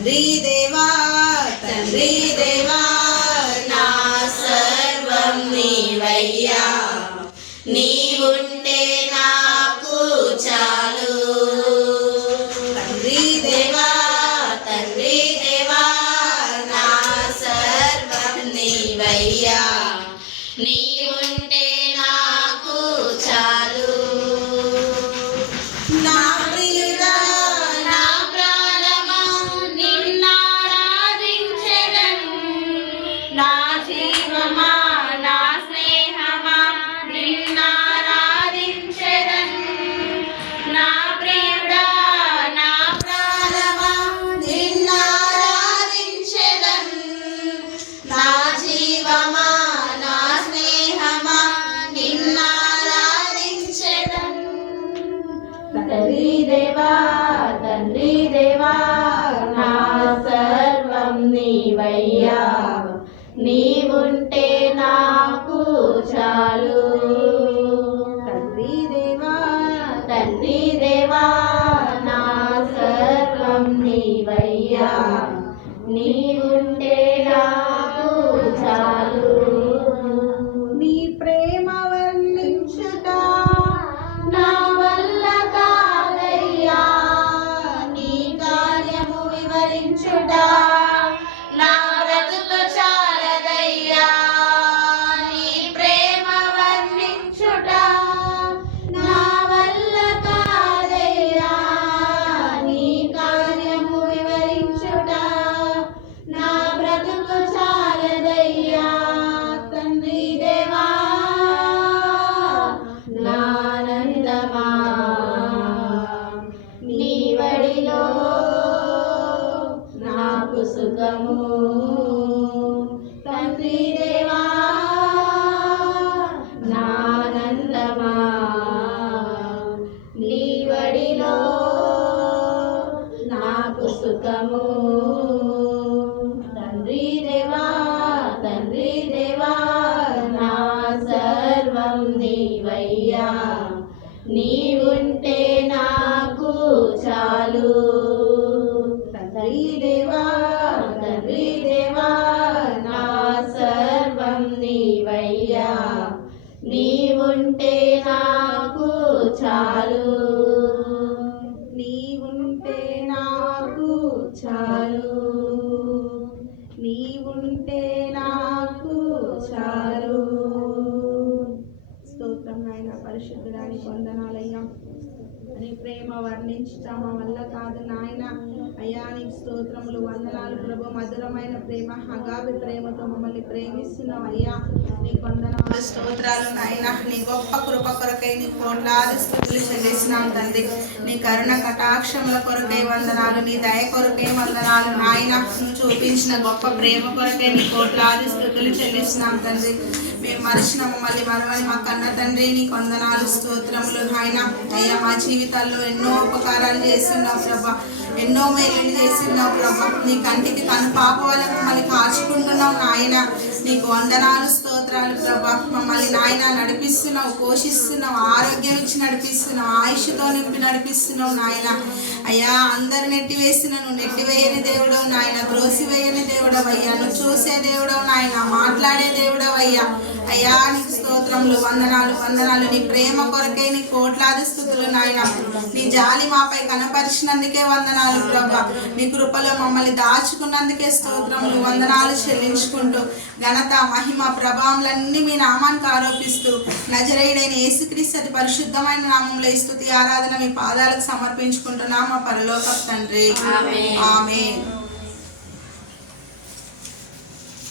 తండ్రి దేవా తండ్రి దేవా నా సర్వం నీవయ్యా, నీవుంటే నాకు చాలు. తండ్రి దేవా నా సర్వం నీవయ్యా, నీవుంటే నాకు చాలు. నా ప్రియుడా నా ప్రాణమా నిన్నారాధించెదను, నా జీవమా నా స్నేహమా నిన్నారాధించెదను. నా ప్రియుడా నా ప్రాణమా నిన్నారాధించెదను, నా జీవమా నా స్నేహమా నిన్నారాధించెదను. తండ్రి దేవా నా సర్వం నీవయ్యా, నీవుంటే నాకు చాలు. తండ్రి దేవా నా సర్వం నీవయ్యా, నీవుంటే నాకు చాలు. నీ ప్రేమ వర్ణించుట నా వల్ల కాదయ్యా, నీ కార్యము వివరించుట నా బ్రతుకు చాలదయ్యా. నీ ప్రేమ వర్ణించుట నా వల్ల కాదయ్యా, నీ కార్యము వివరించుట నా బ్రతుకు చాలదయ్యా. తండ్రి దేవా నానందమా నీ వడిలో నాకు సుఖము. తండ్రి దేవా నానందమా నీ వడిలో నాకు సుఖము. తండ్రి దేవా నా సర్వం నీవయ్యా, నీవుంటే నాకు చాలు. తండ్రి దేవా నా సర్వం నీవయ్యా, నీవుంటే నాకు చాలు. నీవుంటే నాకు చాలు, నీవుంటే నాకు చాలు. స్తోత్రం నాయన పరిశుద్ధుడానికి వందనాలయ్యా. నీ ప్రేమ వర్ణించటం మా వల్ల కాదు నాయన. అయ్యా నీకు స్తోత్రములు వందనాలు ప్రభు. మధురమైన ప్రేమ అగాధ ప్రేమతో మమ్మల్ని ప్రేమిస్తున్నావు అయ్యా. నీకు వందనాలు స్తోత్రాలు నాయన. నీ గొప్ప కృప కొరకై నీ కోట్లాది స్తుతులు చెల్లిస్తున్నాం తండ్రి. నీ కరుణ కటాక్షముల కొరకై వందనాలు, నీ దయ కొరకై వందనాలు నాయన. నువ్వు చూపించిన గొప్ప ప్రేమ కొరకై నీ కోట్లాది స్తుతులు చెల్లిస్తున్నాం తండ్రి. మేము మరిచిన మమ్మల్ని మనవని మా కన్న తండ్రి నీకు వందనాలు స్తోత్రములు నాయన. అయ్యా మా జీవితాల్లో ఎన్నో ఉపకారాలు చేస్తున్నావు ప్రభా, ఎన్నో మేలు చేస్తున్నావు ప్రభా. నీ కంటికి కను పాప వల్ల మమ్మల్ని కాచుకుంటున్నావు నాయన. నీకు వందనాలు స్తోత్రాలు ప్రభా. మమ్మల్ని నాయన నడిపిస్తున్నావు, పోషిస్తున్నావు, ఆరోగ్యం ఇచ్చి నడిపిస్తున్నావు, ఆయుష్తో నింపి నడిపిస్తున్నావు నాయన. అయ్యా అందరు నెట్టివేసిన నువ్వు నెట్టివేయని దేవుడవు నాయన, త్రోసివేయని దేవుడవు అయ్యా. నువ్వు చూసే దేవుడవు నాయన, మాట్లాడే దేవుడవు అయ్యా. అయ్యా నీకు స్తోత్రములు వందనాలు. నీ ప్రేమ కొరకే నీ కోట్లాది స్తుతులు నాయన. నీ జాలి మాపై కనపరిచినందుకే వందనాలు ప్రభా. నీ కృపలో మమ్మల్ని దాచుకున్నందుకే స్తోత్రములు వందనాలు చెల్లించుకుంటూ ఘనత మహిమ ప్రభావములన్నీ మీ నామానికి ఆరోపిస్తూ నజరేయుడైన యేసుక్రీస్తు అతి పరిశుద్ధమైన నామంలో స్తుతి ఆరాధన మీ పాదాలకు సమర్పించుకుంటున్నాం మా పరలోకపు తండ్రి. ఆమేన్.